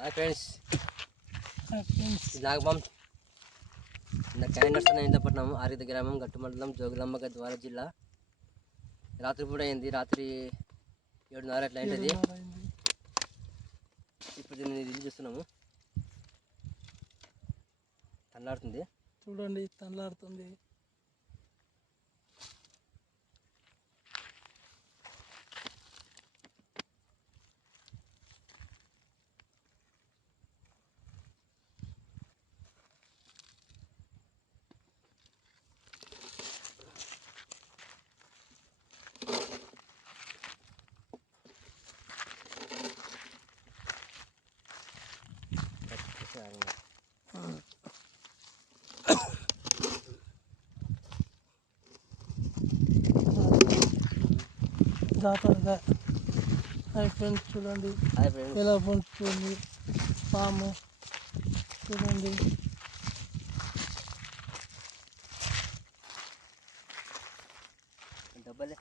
Hi friends, friends నాగబాం క్యాండర్స్ ఇంద్రపట్నం ఆరిత గ్రామం గట్టు మండలం జోగులాంబ గద్వాల జిల్లా. రాత్రి పూట అయింది, రాత్రి 7:30 అట్లా అయింది. ఇప్పుడు దీన్ని రిలీజ్ చేస్తున్నాము. తల్లాడుతుంది చూడండి, తల్లాడుతుంది. జాతరగా హాయ్ ఫ్రెండ్స్, చూడండి ఎలా పొందుతుంది పాము. చూడండి, డబ్బలే